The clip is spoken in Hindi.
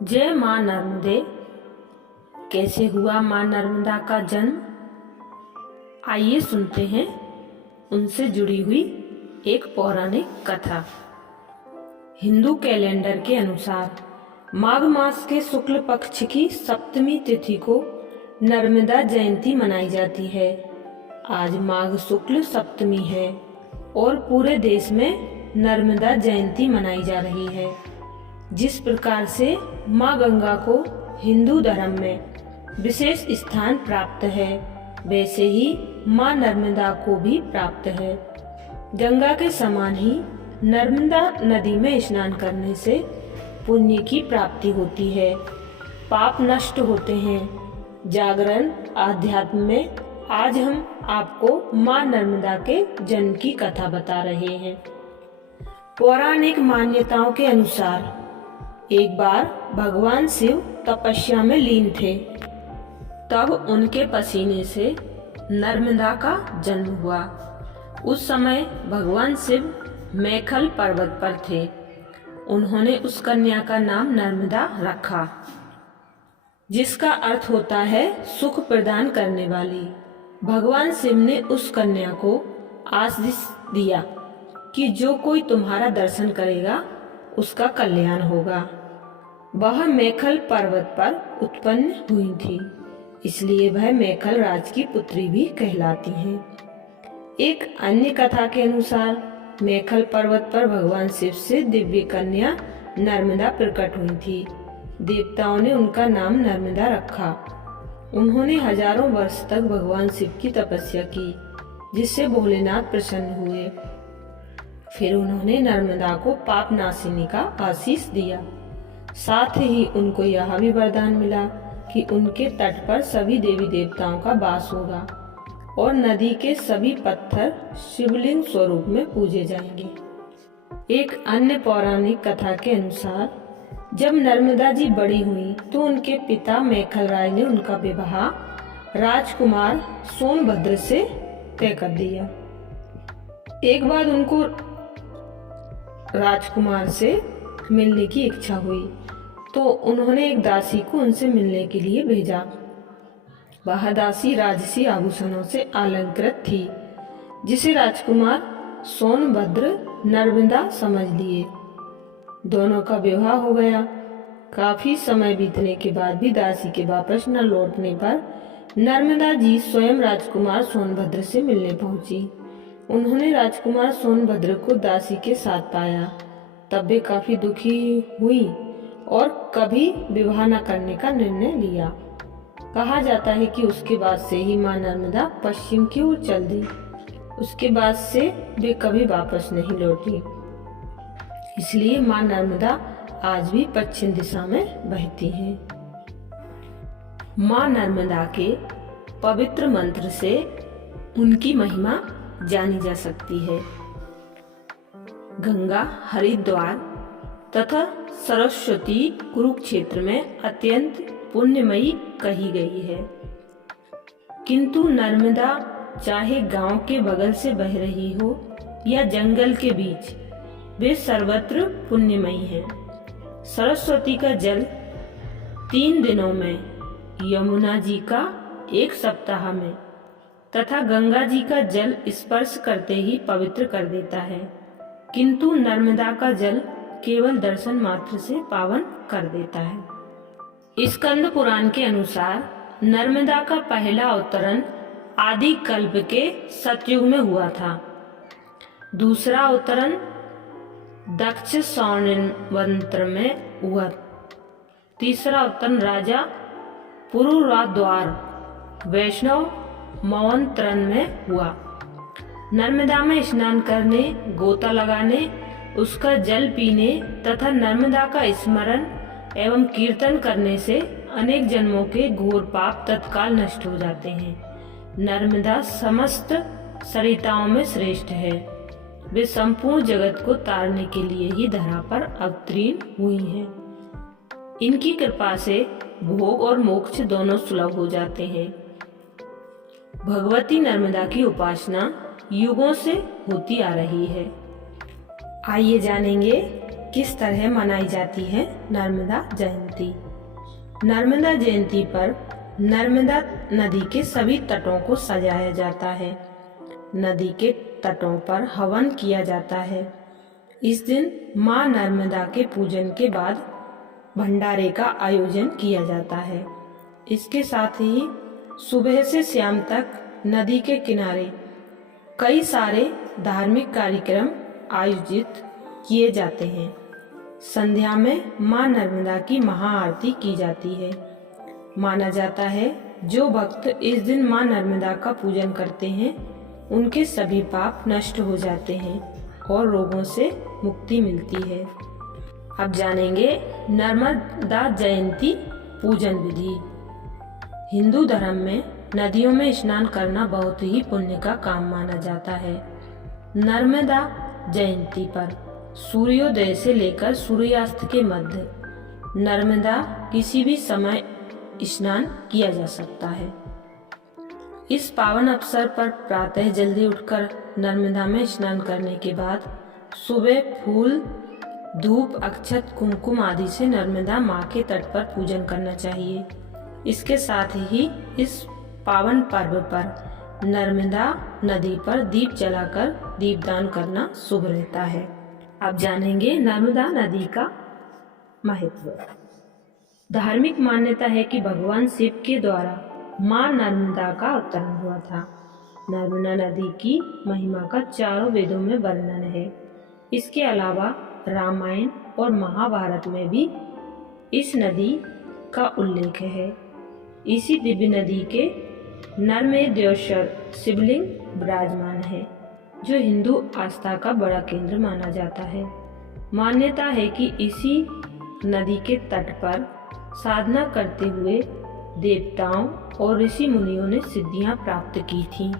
जय माँ नर्मदे। कैसे हुआ माँ नर्मदा का जन्म? आइए सुनते हैं उनसे जुड़ी हुई एक पौराणिक कथा। हिंदू कैलेंडर के अनुसार माघ मास के शुक्ल पक्ष की सप्तमी तिथि को नर्मदा जयंती मनाई जाती है। आज माघ शुक्ल सप्तमी है और पूरे देश में नर्मदा जयंती मनाई जा रही है। जिस प्रकार से माँ गंगा को हिंदू धर्म में विशेष स्थान प्राप्त है, वैसे ही माँ नर्मदा को भी प्राप्त है। गंगा के समान ही नर्मदा नदी में स्नान करने से पुण्य की प्राप्ति होती है, पाप नष्ट होते हैं। जागरण आध्यात्म में आज हम आपको माँ नर्मदा के जन्म की कथा बता रहे हैं। पौराणिक मान्यताओं के अनुसार एक बार भगवान शिव तपस्या में लीन थे, तब उनके पसीने से नर्मदा का जन्म हुआ। उस समय भगवान शिव मैखल पर्वत पर थे। उन्होंने उस कन्या का नाम नर्मदा रखा, जिसका अर्थ होता है सुख प्रदान करने वाली। भगवान शिव ने उस कन्या को आशीष दिया कि जो कोई तुम्हारा दर्शन करेगा उसका कल्याण होगा। वह मैखल पर्वत पर उत्पन्न हुई थी, इसलिए वह मैखल राज की पुत्री भी कहलाती हैं। एक अन्य कथा के अनुसार मैखल पर्वत पर भगवान शिव से दिव्य कन्या नर्मदा प्रकट हुई थी। देवताओं ने उनका नाम नर्मदा रखा। उन्होंने हजारों वर्ष तक भगवान शिव की तपस्या की, जिससे भोलेनाथ प्रसन्न हुए। फिर उन्होंने नर्मदा को पाप नाशिनी का आशीष दिया। साथ ही उनको यह भी वरदान मिला कि उनके तट पर सभी देवी देवताओं का वास होगा और नदी के सभी पत्थर शिवलिंग स्वरूप में पूजे जाएंगे। एक अन्य पौराणिक कथा के अनुसार जब नर्मदा जी बड़ी हुई तो उनके पिता मैखल राज ने उनका विवाह राजकुमार सोनभद्र से तय कर दिया। एक बार उनको राजकुमार से मिलने की इच्छा हुई तो उन्होंने एक दासी को उनसे मिलने के लिए भेजा। वह दासी राजसी आभूषणों से अलंकृत थी, जिसे राजकुमार सोनभद्र नर्मदा समझ लिए। दोनों का विवाह हो गया। काफी समय बीतने के बाद भी दासी के वापस न लौटने पर नर्मदा जी स्वयं राजकुमार सोनभद्र से मिलने पहुंची। उन्होंने राजकुमार सोनभद्र को दासी के साथ पाया। तब वे काफी दुखी हुई और कभी विवाह न करने का निर्णय लिया। कहा जाता है कि उसके बाद से ही माँ नर्मदा पश्चिम की ओर चल दी। उसके बाद से वे कभी वापस नहीं लौटी। इसलिए माँ नर्मदा आज भी पश्चिम दिशा में बहती है। माँ नर्मदा के पवित्र मंत्र से उनकी महिमा जानी जा सकती है। गंगा हरिद्वार तथा सरस्वती कुरुक्षेत्र में अत्यंत पुण्यमयी कही गई है, किंतु नर्मदा चाहे गांव के बगल से बह रही हो या जंगल के बीच, वे सर्वत्र पुण्यमयी है। सरस्वती का जल 3 दिनों में, यमुना जी का 1 सप्ताह में तथा गंगा जी का जल स्पर्श करते ही पवित्र कर देता है, किंतु नर्मदा का जल केवल दर्शन मात्र से पावन कर देता है। स्कंद पुराण के अनुसार नर्मदा का पहला अवतरण आदि कल्प के सतयुग में हुआ था। दूसरा अवतरण दक्ष संवत्सर में हुआ। तीसरा अवतरण राजा पुरुराद्वार वैष्णव मवंतरण में हुआ। नर्मदा में स्नान करने, गोता लगाने, उसका जल पीने तथा नर्मदा का स्मरण एवं कीर्तन करने से अनेक जन्मों के घोर पाप तत्काल नष्ट हो जाते हैं। नर्मदा समस्त सरिताओं में श्रेष्ठ है। वे संपूर्ण जगत को तारने के लिए ही धरा पर अवतीर्ण हुई हैं। इनकी कृपा से भोग और मोक्ष दोनों सुलभ हो जाते हैं। भगवती नर्मदा की उपासना युगों से होती आ रही है। आइए जानेंगे किस तरह मनाई जाती है नर्मदा जयंती। नर्मदा जयंती पर नर्मदा नदी के सभी तटों को सजाया जाता है। नदी के तटों पर हवन किया जाता है। इस दिन मां नर्मदा के पूजन के बाद भंडारे का आयोजन किया जाता है। इसके साथ ही सुबह से शाम तक नदी के किनारे कई सारे धार्मिक कार्यक्रम आयोजित किए जाते हैं। संध्या में मां नर्मदा की महाआरती की जाती है। माना जाता है जो भक्त इस दिन मां नर्मदा का पूजन करते हैं उनके सभी पाप नष्ट हो जाते हैं और रोगों से मुक्ति मिलती है। अब जानेंगे नर्मदा जयंती पूजन विधि। हिंदू धर्म में नदियों में स्नान करना बहुत ही पुण्य का काम माना जाता है। नर्मदा जयंती पर सूर्योदय से लेकर सूर्यास्त के मध्य नर्मदा किसी भी समय स्नान किया जा सकता है। इस पावन अवसर पर प्रातः जल्दी उठकर नर्मदा में स्नान करने के बाद सुबह फूल, धूप, अक्षत, कुमकुम आदि से नर्मदा माँ के तट पर पूजन करना चाहिए। इसके साथ ही इस पावन पर्व पर नर्मदा नदी पर दीप जलाकर दीपदान करना शुभ रहता है। अब जानेंगे नर्मदा नदी का महत्व। धार्मिक मान्यता है कि भगवान शिव के द्वारा मां नर्मदा का अवतरण हुआ था। नर्मदा नदी की महिमा का चारों वेदों में वर्णन है। इसके अलावा रामायण और महाभारत में भी इस नदी का उल्लेख है। इसी दिव्य नदी के नर्मदेश्वर शिवलिंग विराजमान है, जो हिंदू आस्था का बड़ा केंद्र माना जाता है। मान्यता है कि इसी नदी के तट पर साधना करते हुए देवताओं और ऋषि मुनियों ने सिद्धियां प्राप्त की थीं।